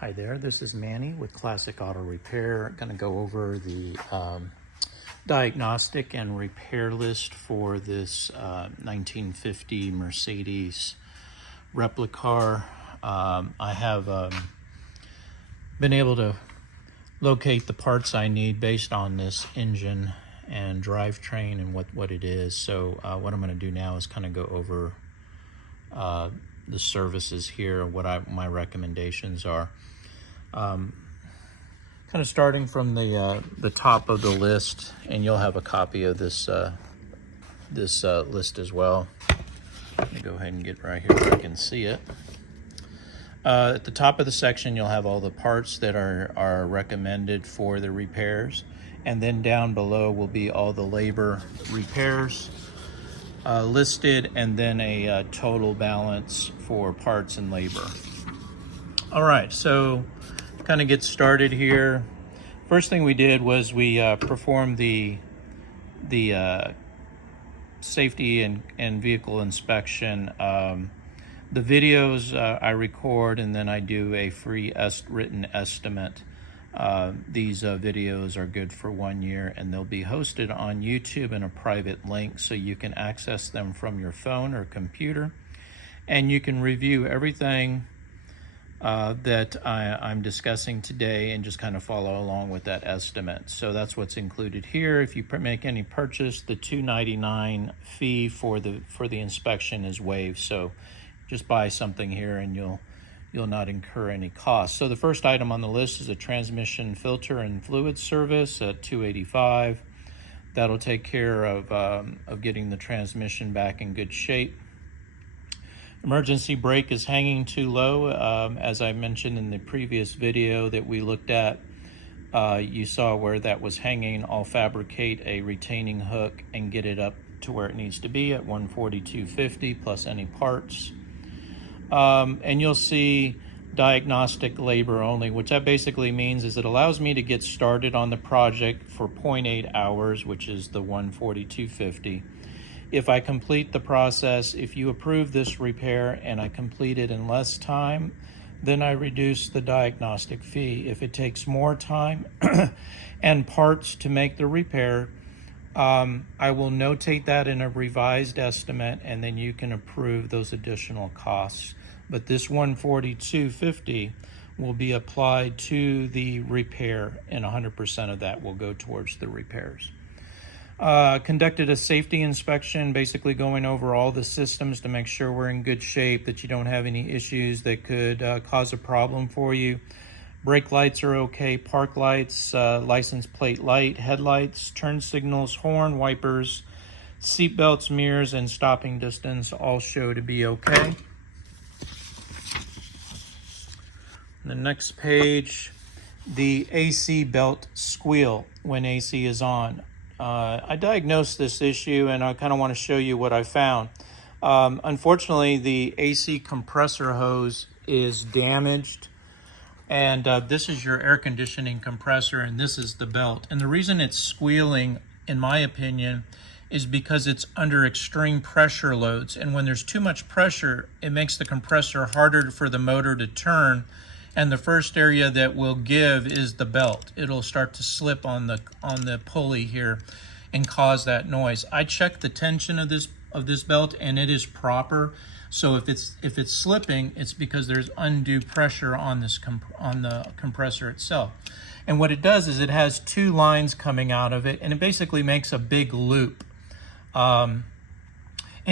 Hi there, this is Manny with Classic Auto Repair. Going to go over the diagnostic and repair list for this 1950 Mercedes replica. I have been able to locate the parts I need based on this engine and drivetrain and what it is. So what I'm going to do now is kind of go over the services here, what my recommendations are. Kind of starting from the top of the list, and you'll have a copy of this list as well. Let me go ahead and get right here where I can see it. At the top of the section, you'll have all the parts that are recommended for the repairs, and then down below will be all the labor repairs listed, and then a total balance for parts and labor. All right, so kind of get started here. First thing we did was we performed the safety and vehicle inspection. The videos I record, and then I do a free written estimate. These videos are good for 1 year, and they'll be hosted on YouTube in a private link, so you can access them from your phone or computer, and you can review everything that I'm discussing today and just kind of follow along with that estimate. So that's what's included here. If you make any purchase, the $2.99 fee for the inspection is waived. So just buy something here and you'll not incur any costs. So the first item on the list is a transmission filter and fluid service at $285. That'll take care of getting the transmission back in good shape. Emergency brake is hanging too low. As I mentioned in the previous video that we looked at, you saw where that was hanging. I'll fabricate a retaining hook and get it up to where it needs to be at 142.50 plus any parts. And you'll see diagnostic labor only, which that basically means is it allows me to get started on the project for 0.8 hours, which is the 142.50. If I complete the process, if you approve this repair and I complete it in less time, then I reduce the diagnostic fee. If it takes more time and parts to make the repair, I will notate that in a revised estimate, and then you can approve those additional costs. But this 142.50 will be applied to the repair, and 100% of that will go towards the repairs. Conducted a safety inspection, basically going over all the systems to make sure we're in good shape, that you don't have any issues that could cause a problem for you. Brake lights are okay, park lights, license plate light, headlights, turn signals, horn, wipers, seat belts, mirrors, and stopping distance all show to be okay. The next page, the AC belt squeal when AC is on. I diagnosed this issue, and I kind of want to show you what I found. Unfortunately, the AC compressor hose is damaged, and this is your air conditioning compressor, and this is the belt. And the reason it's squealing, in my opinion, is because it's under extreme pressure loads. And when there's too much pressure, it makes the compressor harder for the motor to turn. And the first area that will give is the belt. It'll start to slip on the pulley here and cause that noise. I checked the tension of this belt, and it is proper. So if it's slipping, it's because there's undue pressure on the compressor itself. And what it does is it has two lines coming out of it, and it basically makes a big loop. And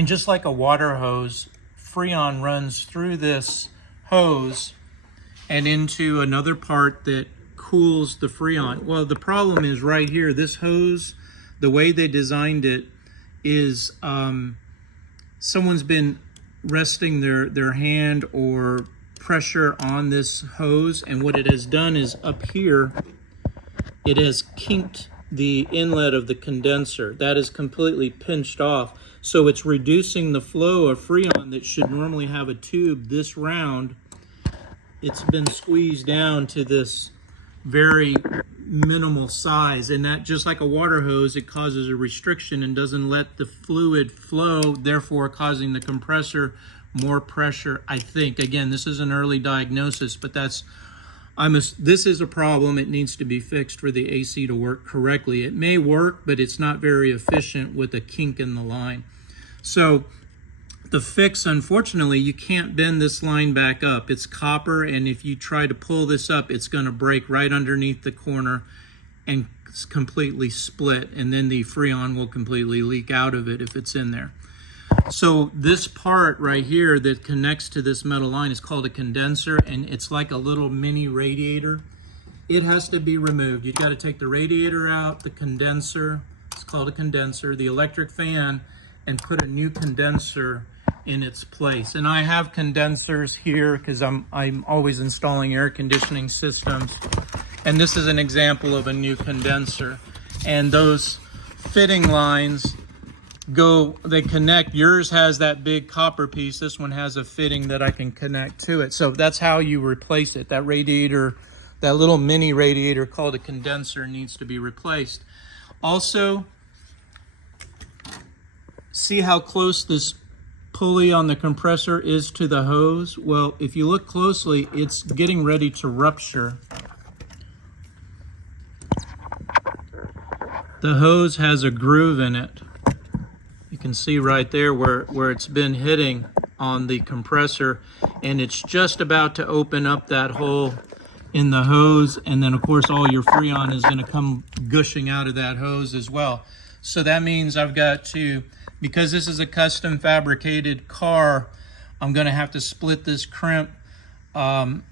just like a water hose, Freon runs through this hose and into another part that cools the Freon. Well, the problem is right here. This hose, the way they designed it is someone's been resting their hand or pressure on this hose, and what it has done is up here, it has kinked the inlet of the condenser. That is completely pinched off. So it's reducing the flow of Freon that should normally have a tube this round. It's been squeezed down to this very minimal size, and that, just like a water hose, it causes a restriction and doesn't let the fluid flow, therefore causing the compressor more pressure, I think. Again, this is an early diagnosis, but that's This is a problem. It needs to be fixed for the AC to work correctly. It may work, but it's not very efficient with a kink in the line. So the fix, unfortunately, you can't bend this line back up. It's copper, and if you try to pull this up, it's going to break right underneath the corner and completely split, and then the Freon will completely leak out of it if it's in there. So this part right here that connects to this metal line is called a condenser, and it's like a little mini radiator. It has to be removed. You've got to take the radiator out, the condenser, it's called a condenser, the electric fan, and put a new condenser in its place. And I have condensers here because I'm always installing air conditioning systems. And this is an example of a new condenser. And those fitting lines they connect. Yours has that big copper piece. This one has a fitting that I can connect to it. So that's how you replace it. That radiator, that little mini radiator called a condenser, needs to be replaced. Also, see how close this pulley on the compressor is to the hose? Well, if you look closely, it's getting ready to rupture. The hose has a groove in it. You can see right there where it's been hitting on the compressor, and it's just about to open up that hole in the hose, and then of course all your Freon is going to come gushing out of that hose as well. So that means I've got to, because this is a custom fabricated car, I'm going to have to split this crimp or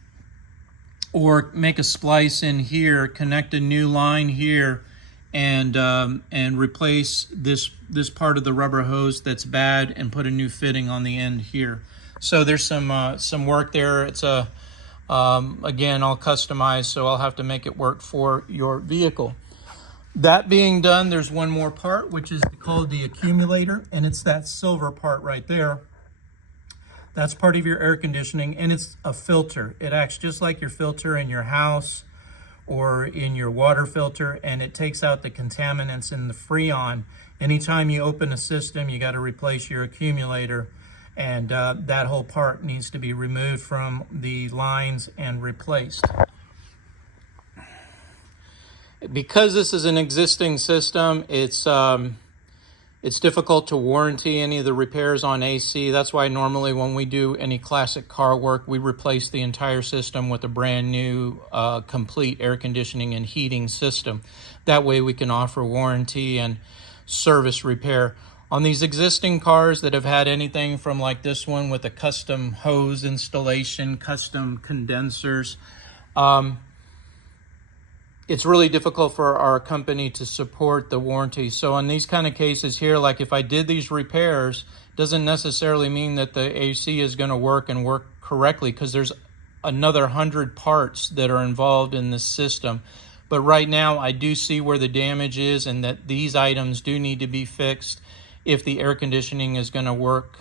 make a splice in here, connect a new line here, and replace this part of the rubber hose that's bad and put a new fitting on the end here. So there's some work there. It's again, all customized, so I'll have to make it work for your vehicle. That being done, there's one more part, which is called the accumulator, and it's that silver part right there. That's part of your air conditioning, and it's a filter. It acts just like your filter in your house or in your water filter, and it takes out the contaminants in the Freon. Anytime you open a system, you got to replace your accumulator, and that whole part needs to be removed from the lines and replaced. Because this is an existing system, it's difficult to warranty any of the repairs on AC. That's why normally when we do any classic car work, we replace the entire system with a brand new complete air conditioning and heating system. That way we can offer warranty and service repair. On these existing cars that have had anything from like this one with a custom hose installation, custom condensers, it's really difficult for our company to support the warranty. So in these kind of cases here, like if I did these repairs, doesn't necessarily mean that the AC is going to work and work correctly, because there's another 100 parts that are involved in this system. But right now I do see where the damage is, and that these items do need to be fixed if the air conditioning is going to work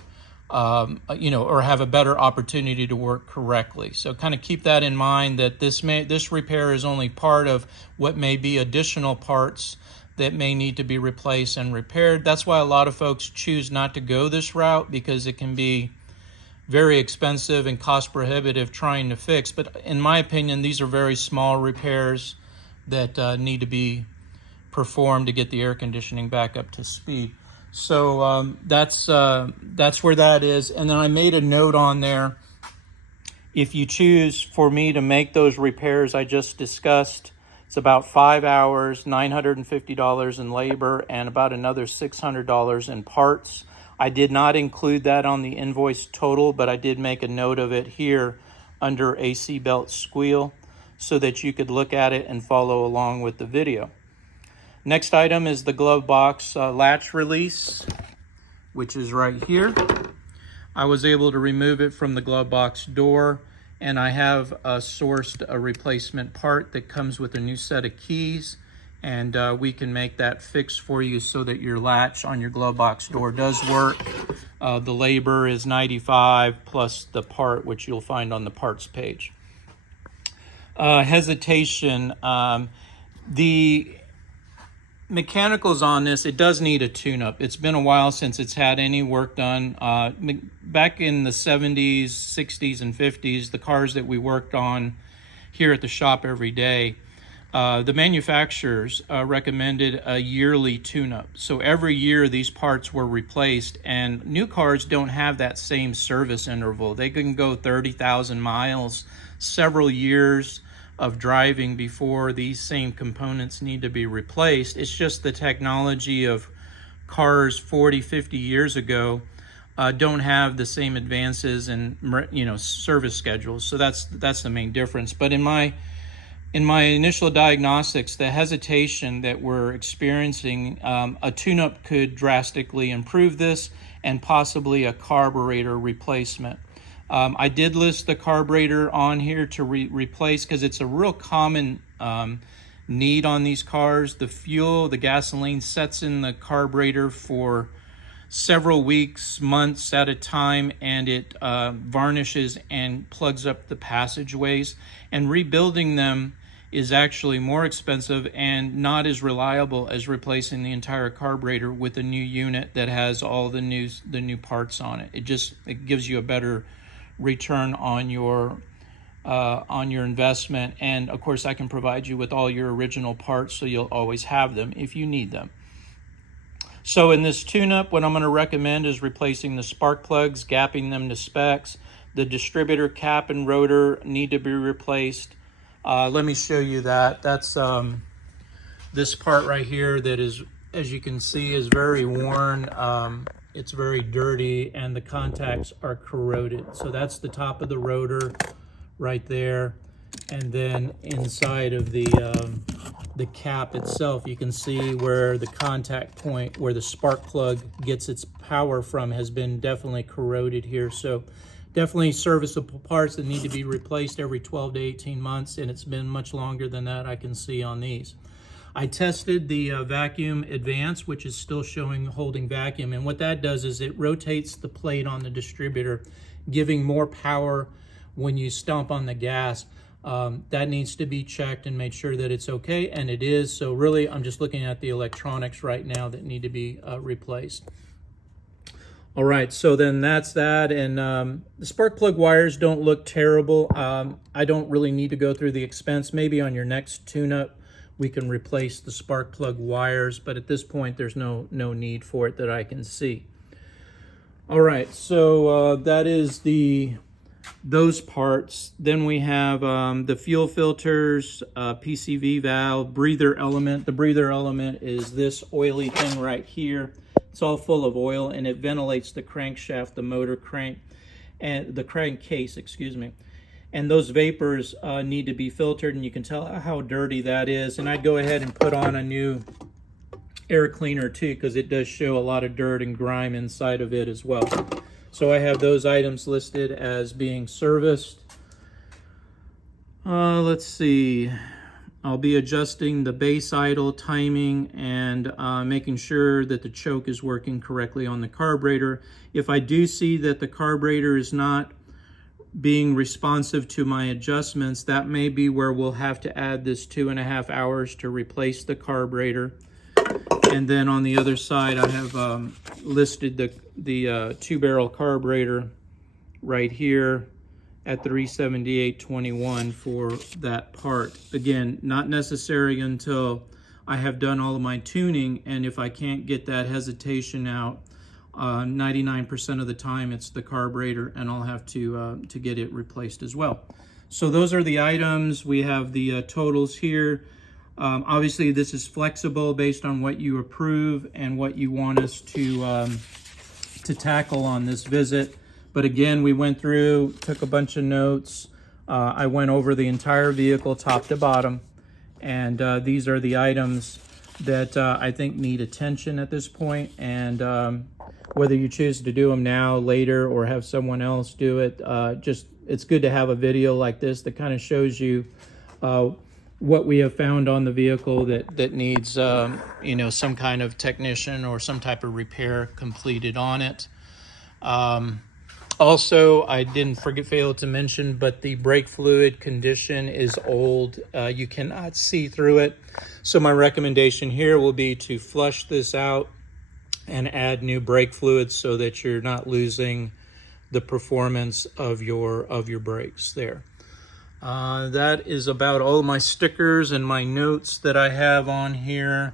or have a better opportunity to work correctly. So kind of keep that in mind, that this repair is only part of what may be additional parts that may need to be replaced and repaired. That's why a lot of folks choose not to go this route, because it can be very expensive and cost prohibitive trying to fix. But in my opinion, these are very small repairs that need to be performed to get the air conditioning back up to speed. So that's where that is. And then I made a note on there. If you choose for me to make those repairs I just discussed, it's about 5 hours, $950 in labor, and about another $600 in parts. I did not include that on the invoice total, but I did make a note of it here under AC belt squeal so that you could look at it and follow along with the video. Next item is the glove box latch release, which is right here. I was able to remove it from the glove box door, and I have sourced a replacement part that comes with a new set of keys, and we can make that fix for you so that your latch on your glove box door does work. The labor is $95 plus the part, which you'll find on the parts page. Hesitation. The mechanicals on this, it does need a tune-up. It's been a while since it's had any work done. Back in the 70s, 60s, and 50s, the cars that we worked on here at the shop every day. The manufacturers recommended a yearly tune-up. So every year these parts were replaced, and new cars don't have that same service interval. They can go 30,000 miles, several years of driving before these same components need to be replaced. It's just the technology of cars 40, 50 years ago don't have the same advances in, service schedules. So that's the main difference. But in my initial diagnostics, the hesitation that we're experiencing, a tune-up could drastically improve this, and possibly a carburetor replacement. I did list the carburetor on here to replace, because it's a real common need on these cars. The fuel, the gasoline, sets in the carburetor for several weeks, months at a time, and it varnishes and plugs up the passageways. And rebuilding them is actually more expensive and not as reliable as replacing the entire carburetor with a new unit that has all the new parts on it. It gives you a better return on your investment, and of course I can provide you with all your original parts, so you'll always have them if you need them. So in this tune-up, what I'm going to recommend is replacing the spark plugs, gapping them to specs. The distributor cap and rotor need to be replaced. Let me show you that. That's this part right here that is, as you can see, is very worn. It's very dirty, and the contacts are corroded. So that's the top of the rotor right there. And then inside of the cap itself, you can see where the contact point, where the spark plug gets its power from, has been definitely corroded here. So definitely serviceable parts that need to be replaced every 12 to 18 months, and it's been much longer than that, I can see on these. I tested the vacuum advance, which is still showing holding vacuum, and what that does is it rotates the plate on the distributor, giving more power when you stomp on the gas. That needs to be checked and made sure that it's okay, and it is. So really, I'm just looking at the electronics right now that need to be replaced. All right, so then that's that, and the spark plug wires don't look terrible. I don't really need to go through the expense. Maybe on your next tune-up, we can replace the spark plug wires, but at this point, there's no need for it that I can see. All right, so that is those parts. Then we have the fuel filters, PCV valve, breather element. The breather element is this oily thing right here. It's all full of oil, and it ventilates the crankshaft, the motor crank, and the crankcase, excuse me. And those vapors need to be filtered, and you can tell how dirty that is. And I'd go ahead and put on a new air cleaner too, because it does show a lot of dirt and grime inside of it as well. So I have those items listed as being serviced. Let's see. I'll be adjusting the base idle timing and making sure that the choke is working correctly on the carburetor. If I do see that the carburetor is not being responsive to my adjustments, that may be where we'll have to add this 2.5 hours to replace the carburetor. And then on the other side, I have listed the two-barrel carburetor right here at $378.21 for that part. Again, not necessary until I have done all of my tuning, and if I can't get that hesitation out, 99% of the time it's the carburetor, and I'll have to get it replaced as well. So those are the items. We have the totals here. Obviously, this is flexible based on what you approve and what you want us to tackle on this visit. But again, we went through, took a bunch of notes. I went over the entire vehicle top to bottom, and these are the items that I think need attention at this point. And whether you choose to do them now, later, or have someone else do it, it's good to have a video like this that kind of shows you what we have found on the vehicle that needs some kind of technician or some type of repair completed on it. Also, I didn't fail to mention, but the brake fluid condition is old. You cannot see through it. So my recommendation here will be to flush this out and add new brake fluid so that you're not losing the performance of your brakes there. That is about all my stickers and my notes that I have on here.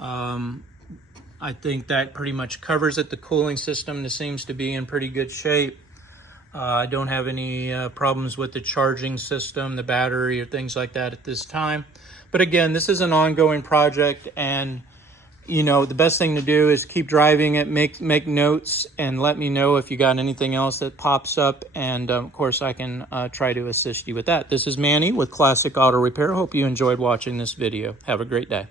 I think that pretty much covers it. The cooling system seems to be in pretty good shape. I don't have any problems with the charging system, the battery, or things like that at this time. But again, this is an ongoing project, and you know, the best thing to do is keep driving it, make notes, and let me know if you got anything else that pops up. And of course, I can try to assist you with that. This is Manny with Classic Auto Repair. Hope you enjoyed watching this video. Have a great day.